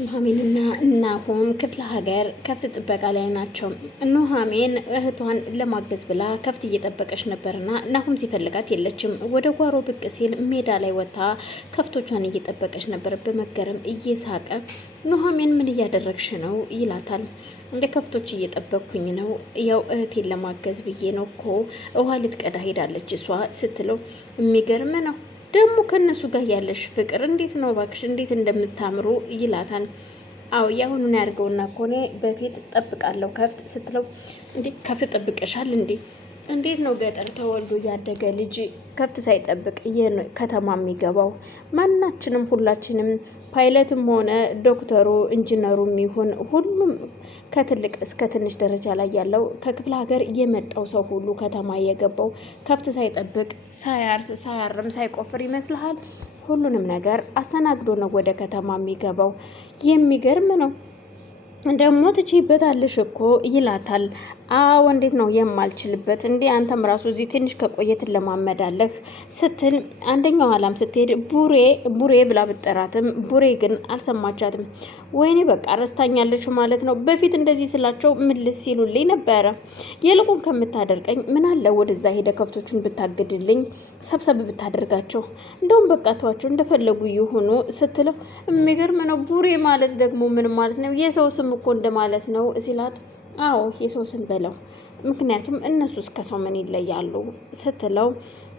ኑሐሚንና ናሆም ክፍለ ሀገር ከብት ጥበቃ ላይ ናቸው። ኑሐሚን እህቷን ለማገዝ ብላ ከብት እየጠበቀች ነበርና ናሆም ሲፈልጋት የለችም። ወደ ጓሮ ብቅ ሲል ሜዳ ላይ ወጥታ ከብቶቿን እየጠበቀች ነበር። በመገረም እየሳቀ ኑሐሚን ምን እያደረግሽ ነው ይላታል። እንደ ከብቶች እየጠበቅኩኝ ነው፣ ያው እህቴን ለማገዝ ብዬ ነው እኮ ውሃ ልትቀዳ ሄዳለች እሷ ስትለው የሚገርም ነው ደግሞ ከነሱ ጋር ያለሽ ፍቅር እንዴት ነው ባክሽ፣ እንዴት እንደምታምሩ ይላታል። አው ያሁኑን ያርገውና ኮኔ በፊት ጠብቃለሁ ከብት ስትለው እንዴ ከብት ጠብቀሻል እንዴ? እንዴት ነው ገጠር ተወልዶ ያደገ ልጅ ከብት ሳይጠብቅ ከተማ የሚገባው? ማናችንም ሁላችንም ፓይለትም ሆነ ዶክተሩ ኢንጂነሩም ይሁን ሁሉም ከትልቅ እስከ ትንሽ ደረጃ ላይ ያለው ከክፍለ ሀገር የመጣው ሰው ሁሉ ከተማ የገባው ከብት ሳይጠብቅ ሳያርስ ሳያርም ሳይቆፍር ይመስልሃል? ሁሉንም ነገር አስተናግዶ ነው ወደ ከተማ የሚገባው። የሚገርም ነው። ደግሞ ትችይበታለሽ እኮ ይላታል። አዎ እንዴት ነው የማልችልበት? እንዴ አንተም ራሱ እዚህ ትንሽ ከቆየ ትለማመዳለህ ስትል አንደኛው አላም ስትሄድ ቡሬ ብላ ብጠራትም ቡሬ ግን አልሰማቻትም። ወይኔ በቃ ረስታኛለች ማለት ነው። በፊት እንደዚህ ስላቸው ምልስ ሲሉልኝ ነበረ። ይልቁን ከምታደርቀኝ ምን አለ ወደዛ ሄደ ከፍቶቹን ብታግድልኝ፣ ሰብሰብ ብታደርጋቸው፣ እንደውም በቃ ተዋቸው እንደፈለጉ ይሁኑ ስትለው የሚገርም ነው። ቡሬ ማለት ደግሞ ምን ማለት ነው? የሰው ስም እኮ እንደማለት ነው ሲላት፣ አዎ የሰው ስም በለው፣ ምክንያቱም እነሱ እስከ ሰው ምን ይለያሉ ስትለው፣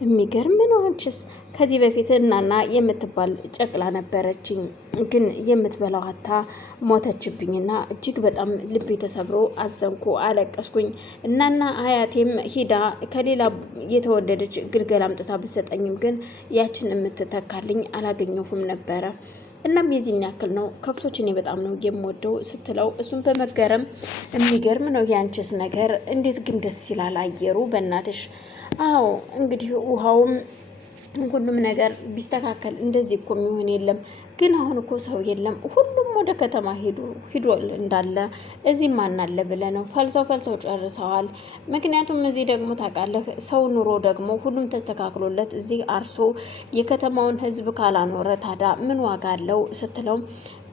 የሚገርም ነው። አንቺስ ከዚህ በፊት እናና የምትባል ጨቅላ ነበረችኝ፣ ግን የምትበላው አታ ሞተችብኝና እጅግ በጣም ልቤ ተሰብሮ አዘንኩ፣ አለቀስኩኝ። እናና አያቴም ሂዳ ከሌላ የተወደደች ግልገል አምጥታ ብሰጠኝም ግን ያችን የምትተካልኝ አላገኘሁም ነበረ። እናም የዚህን ያክል ነው ከብቶች እኔ በጣም ነው የምወደው ስትለው፣ እሱም በመገረም የሚገርም ነው ያንቺስ ነገር እንዴት ግን ደስ ይላል አየሩ በእናትሽ። አዎ እንግዲህ ውሃውም ሁሉም ነገር ቢስተካከል እንደዚህ እኮ የሚሆን የለም። ግን አሁን እኮ ሰው የለም፣ ሁሉም ወደ ከተማ ሂዶ እንዳለ እዚህ ማን አለ ብለህ ነው? ፈልሰው ጨርሰዋል። ምክንያቱም እዚህ ደግሞ ታውቃለህ ሰው ኑሮ ደግሞ ሁሉም ተስተካክሎለት እዚህ አርሶ የከተማውን ሕዝብ ካላኖረ ታዲያ ምን ዋጋ አለው ስትለው፣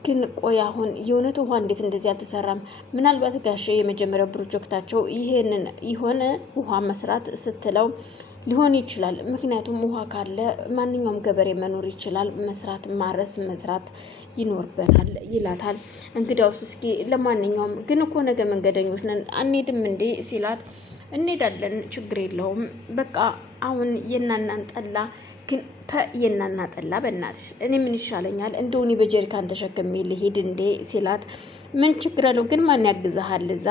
ግን ቆይ አሁን የእውነት ውሃ እንዴት እንደዚህ አልተሰራም? ምናልባት ጋሼ የመጀመሪያው ፕሮጀክታቸው ይሄንን የሆነ ውሃ መስራት ስትለው ሊሆን ይችላል። ምክንያቱም ውሃ ካለ ማንኛውም ገበሬ መኖር ይችላል። መስራት ማረስ መስራት ይኖርበታል ይላታል። እንግዲያውስ እስኪ ለማንኛውም ግን እኮ ነገ መንገደኞች ነን አንሄድም እንዴ ሲላት፣ እንሄዳለን ችግር የለውም በቃ አሁን የናናን ጠላ ግን የናና ጠላ በእናትሽ እኔ ምን ይሻለኛል? እንደውኒ በጀሪካን ተሸክሜ ልሄድ እንዴ ሲላት፣ ምን ችግር አለው ግን ማን ያግዛሃል? እዛ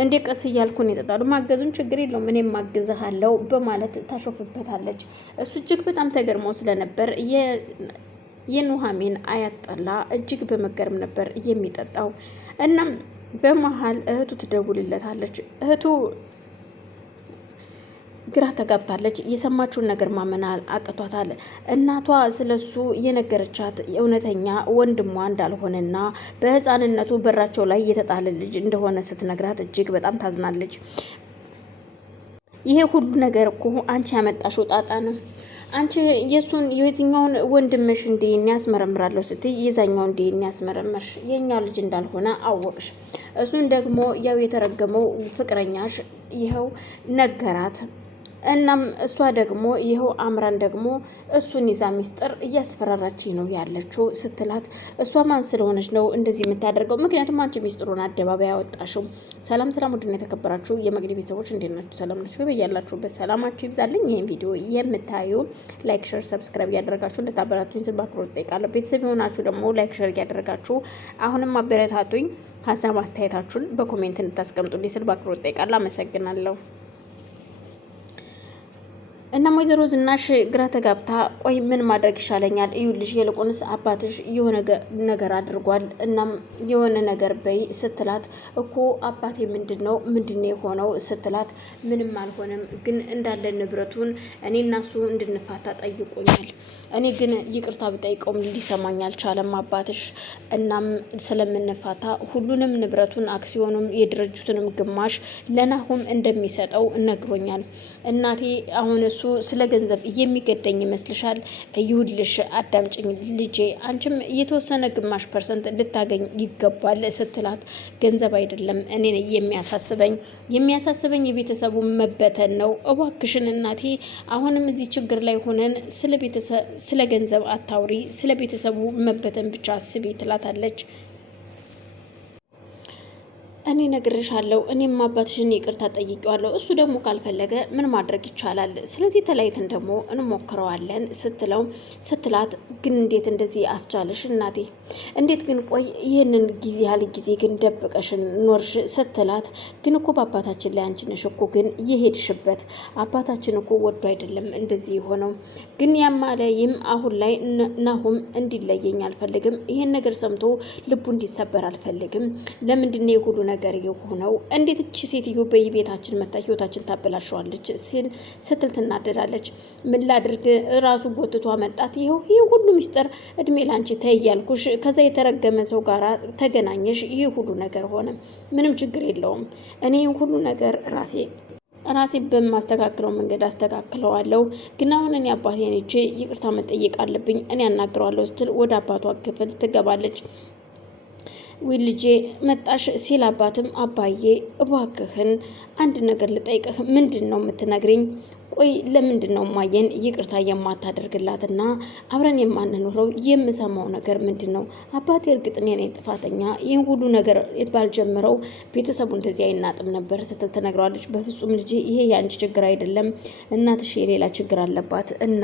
እንዴ ቀስ እያልኩን ይጠጣሉ። ማገዙን ችግር የለውም እኔም ማግዛሃለው በማለት ታሾፍበታለች። እሱ እጅግ በጣም ተገርሞ ስለነበር የኑሐሚን አያት ጠላ እጅግ በመገረም ነበር የሚጠጣው። እናም በመሀል እህቱ ትደውልለታለች። እህቱ ግራ ተጋብታለች። የሰማችውን ነገር ማመናል አቅቷታል። እናቷ ስለሱ የነገረቻት እውነተኛ ወንድሟ እንዳልሆነና በሕፃንነቱ በራቸው ላይ የተጣለ ልጅ እንደሆነ ስትነግራት እጅግ በጣም ታዝናለች። ይሄ ሁሉ ነገር እኮ አንቺ ያመጣሽው ጣጣ ነው። አንቺ የሱን የዚህኛውን ወንድምሽ እንዴን ያስመረምራለሁ ስትይ የዛኛው እንዴን ያስመረምርሽ የኛ ልጅ እንዳልሆነ አወቅሽ። እሱን ደግሞ ያው የተረገመው ፍቅረኛሽ ይኸው ነገራት። እናም እሷ ደግሞ ይኸው አምራን ደግሞ እሱን ይዛ ሚስጥር እያስፈራራች ነው ያለችው ስትላት፣ እሷ ማን ስለሆነች ነው እንደዚህ የምታደርገው? ምክንያቱም አንቺ ሚስጥሩን አደባባይ ያወጣሽው። ሰላም ውድና የተከበራችሁ የመቅዲ ቤተሰቦች እንዴት ናችሁ? ሰላም ናችሁ? በያላችሁበት ሰላማችሁ ይብዛልኝ። ይህን ቪዲዮ የምታዩ ላይክ፣ ሸር፣ ሰብስክራይብ እያደረጋችሁ እንድታበረታቱኝ ስል በአክብሮት እጠይቃለሁ። ቤተሰብ የሆናችሁ ደግሞ ላይክ፣ ሸር እያደረጋችሁ አሁንም አበረታቱኝ። ሀሳብ አስተያየታችሁን በኮሜንት እንድታስቀምጡልኝ ስል በአክብሮት እጠይቃለሁ። አመሰግናለሁ። እናም ወይዘሮ ዝናሽ ግራ ተጋብታ ቆይ ምን ማድረግ ይሻለኛል? እዩልሽ ይልቁንስ አባትሽ የሆነ ነገር አድርጓል። እናም የሆነ ነገር በይ ስትላት፣ እኮ አባቴ ምንድነው የሆነው ስትላት፣ ምንም አልሆነም፣ ግን እንዳለ ንብረቱን እኔ እና እሱ እንድንፋታ ጠይቆኛል። እኔ ግን ይቅርታ ብጠይቀውም ሊሰማኝ አልቻለም አባትሽ። እናም ስለምንፋታ ሁሉንም ንብረቱን አክሲዮኑም የድርጅቱንም ግማሽ ለናሁም እንደሚሰጠው ነግሮኛል። እናቴ አሁን እሱ እሱ ስለ ገንዘብ የሚገደኝ ይመስልሻል? ይውልሽ አዳምጭኝ ልጄ፣ አንቺም የተወሰነ ግማሽ ፐርሰንት ልታገኝ ይገባል ስትላት፣ ገንዘብ አይደለም እኔ የሚያሳስበኝ የቤተሰቡ መበተን ነው። እባክሽን እናቴ አሁንም እዚህ ችግር ላይ ሆነን ስለ ገንዘብ አታውሪ፣ ስለ ቤተሰቡ መበተን ብቻ አስቢ ትላታለች። እኔ ነግሬሻለሁ፣ እኔም አባትሽን ይቅርታ ጠይቄዋለሁ። እሱ ደግሞ ካልፈለገ ምን ማድረግ ይቻላል? ስለዚህ ተለያይተን ደግሞ እንሞክረዋለን ስትላት፣ ግን እንዴት እንደዚህ አስቻለሽ እናቴ? እንዴት ግን ቆይ ይህንን ያህል ጊዜ ግን ደብቀሽን ኖርሽ? ስትላት፣ ግን እኮ በአባታችን ላይ አንቺ ነሽ እኮ ግን የሄድሽበት። አባታችን እኮ ወዶ አይደለም እንደዚህ የሆነው። ግን ያማለይም አሁን ላይ ናሁም እንዲለየኝ አልፈልግም። ይሄን ነገር ሰምቶ ልቡ እንዲሰበር አልፈልግም። ለምንድነው የሁሉ ነገር የሆነው? እንዴት እቺ ሴትዮ በቤታችን መታ ህይወታችን ታበላሸዋለች ስትል ትናደዳለች። ምን ላድርግ ራሱ ጎትቷ መጣት። ይሄ ሁሉ ሚስጥር እድሜ ላንቺ ተያልኩሽ። ከዛ የተረገመ ሰው ጋራ ተገናኘሽ። ይሄ ሁሉ ነገር ሆነ። ምንም ችግር የለውም። እኔ ሁሉ ነገር ራሴ በማስተካክለው መንገድ አስተካክለዋለሁ። ግን አሁን እኔ አባቴን ሂጄ ይቅርታ መጠየቅ አለብኝ። እኔ አናግረዋለሁ ስትል ወደ አባቷ ክፍል ትገባለች። ልጄ መጣሽ ሲል አባትም አባዬ እባክህን አንድ ነገር ልጠይቅህ። ምንድን ነው የምትነግሪኝ? ቆይ ለምንድን ነው ማየን ይቅርታ የማታደርግላትና አብረን የማንኖረው? የምሰማው ነገር ምንድን ነው? አባቴ እርግጥ እኔ ነኝ ጥፋተኛ። ይህን ሁሉ ነገር ባልጀምረው ቤተሰቡ እንደዚህ አይናጥም ነበር ስትል ትነግረዋለች። በፍጹም ልጄ ይሄ የአንቺ ችግር አይደለም፣ እናትሽ የሌላ ችግር አለባት እና